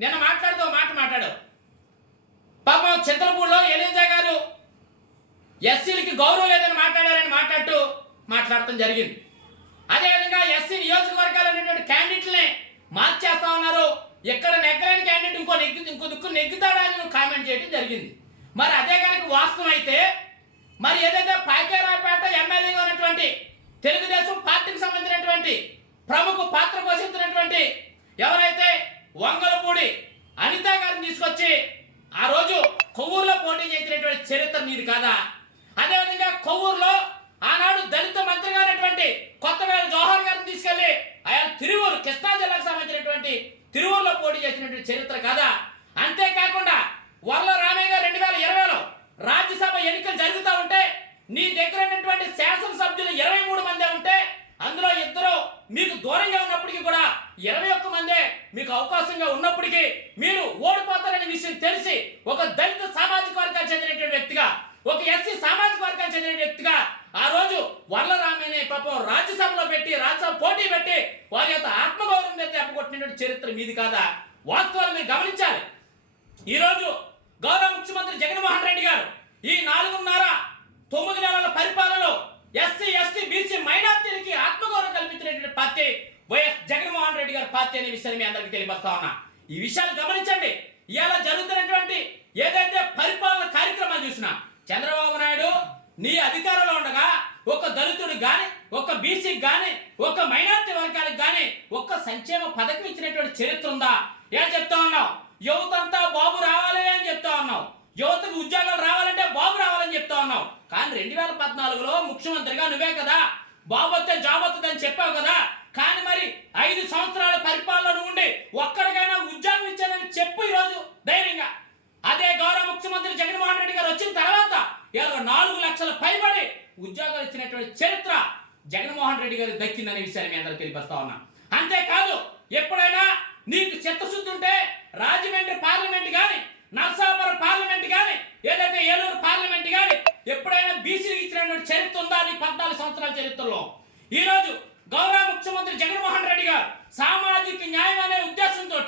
నిన్న మాట్లాడుతూ మాట మాట్లాడు పాపం చింతలపూడిలో ఎలిజా గారు ఎస్సీలకి గౌరవం లేదని మాట్లాడారని మాట్లాడుతూ మాట్లాడటం జరిగింది. అదేవిధంగా ఎస్సీ నియోజకవర్గాలు అనేటువంటి క్యాండిడేట్లనే మార్చేస్తా ఉన్నారు. ఎక్కడ నెగ్గలేని క్యాండిడేట్ ఇంకో నెగ్గు ఇంకో దిక్కు నెగ్గుతాడా అని కామెంట్ చేయడం జరిగింది. మరి అదే కనుక వాస్తవం అయితే మరి ఏదైతే పాకేరాపేట ఎమ్మెల్యేగా ఉన్నటువంటి తెలుగుదేశం పార్టీకి సంబంధించినటువంటి ప్రముఖ పాత్ర పోషించినటువంటి ఎవరైతే వంగ అనిత గారిని తీసుకొచ్చి ఆ రోజు కొవ్వూరులో పోటీ చేసినటువంటి చరిత్ర నీది కాదా? అదేవిధంగా కొవ్వూరులో ఆనాడు దళిత మంత్రిగా ఉన్నటువంటి కొత్తవేల జవహర్ గారిని తీసుకెళ్ళి ఆయన తిరువూరు కృష్ణా జిల్లాకు సంబంధించినటువంటి తిరువూరులో పోటీ చేసినటువంటి చరిత్ర కాదా? అంతేకాకుండా వరల రామయ్య గారు రెండు వేల ఇరవైలో రాజ్యసభ ఎన్నికలు జరుగుతూ ఉంటే నీ దగ్గర ఉన్నటువంటి శాసనసభ్యులు ఇరవై మూడు మందే ఉంటే అందులో ఇద్దరు మీకు దూరంగా ఉన్నప్పటికీ కూడా ఇరవై ఒక్క మందే మీకు అవకాశంగా ఉన్నప్పటికీ మీరు ఓడిపోతారనే విషయం తెలిసి ఒక దళిత సామాజిక వర్గానికి చెందినటువంటి వ్యక్తిగా ఒక ఎస్సీ సామాజిక వర్గానికి చెందిన వ్యక్తిగా ఆ రోజు వరలరామేనే పాపం రాజ్యసభలో పెట్టి రాజ్యసభ పోటీ పెట్టి వారి యొక్క ఆత్మగౌరవం మీద దెబ్బకొట్టినటువంటి చరిత్ర మీది కాదా? వాస్తవాలు మీరు గమనించాలి. ఈరోజు గౌరవ ముఖ్యమంత్రి జగన్మోహన్ రెడ్డి గారు ఈ నాలుగున్నర తొమ్మిది నెలల పరిపాలనలో ఎస్సీ ఎస్టీ బీసీ మైనార్టీలకి ఆత్మగౌరవం కల్పించినటువంటి పార్టీ వైఎస్ జగన్మోహన్ రెడ్డి గారి పార్టీ అనే విషయాన్ని మీ అందరికీ తెలియపస్తా ఉన్నా. ఈ విషయాలు గమనించండి. ఇవాళ జరుగుతున్నటువంటి ఏదైతే పరిపాలన కార్యక్రమం కానీ బీసీకి ఒక మైనార్టీ వర్గానికి కానీ ఒక్క సంక్షేమ పథకం ఇచ్చినటువంటి చరిత్ర ఉందా? ఏం చెప్తా ఉన్నావు? యువతంతా బాబు రావాలి అని చెప్తా ఉన్నావు. యువతకు ఉద్యోగాలు రావాలంటే బాబు రావాలని చెప్తా ఉన్నావు. కానీ రెండు వేల పద్నాలుగులో ముఖ్యమంత్రిగా నువ్వే కదా. బాబు వస్తే జాబ్ వస్తుందని అని చెప్పావు కదా. కానీ మరి ఐదు సంవత్సరాల పరిపాలన ఉండి ఒక్కడికైనా ఉద్యోగం ఇచ్చానని చెప్పు ఈరోజు ధైర్యంగా. అదే గౌరవ ముఖ్యమంత్రి జగన్మోహన్ రెడ్డి గారు వచ్చిన తర్వాత ఇవాళ నాలుగు లక్షల పైబడి ఉద్యోగాలు ఇచ్చినటువంటి చరిత్ర జగన్మోహన్ రెడ్డి గారికి దక్కిందనే విషయాన్ని మీ అందరూ తెలియపరుస్తా ఉన్నా. అంతేకాదు ఎప్పుడైనా నీకు చిత్తశుద్ధి ఉంటే రాజమండ్రి పార్లమెంట్ కానీ నర్సాపురం పార్లమెంట్ కానీ ఏదైతే ఏలూరు పార్లమెంట్ కానీ ఎప్పుడైనా బీసీలకు ఇచ్చినటువంటి చరిత్ర ఉందా? నీ పద్నాలుగు సంవత్సరాల చరిత్రలో. ఈ రోజు గౌరవ ముఖ్యమంత్రి జగన్మోహన్ రెడ్డి గారు సామాజిక న్యాయం అనే ఉద్దేశంతో